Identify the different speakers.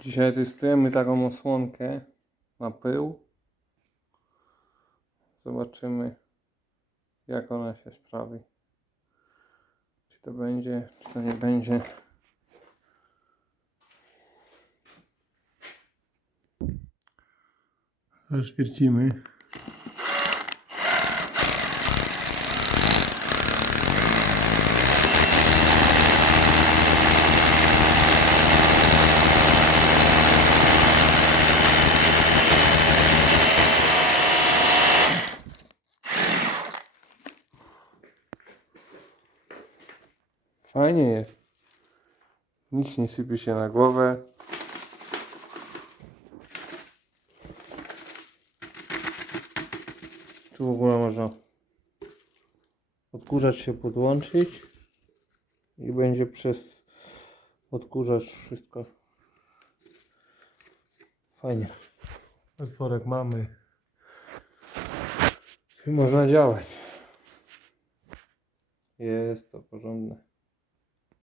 Speaker 1: Dzisiaj testujemy taką osłonkę na pył. Zobaczymy jak ona się sprawi. Czy to będzie, czy to nie będzie. Rozwiercimy. Fajnie jest. Nic nie sypie się na głowę. Tu w ogóle można odkurzacz się podłączyć i będzie przez odkurzacz wszystko fajnie. Otworek mamy. Tu można działać. Jest to porządne.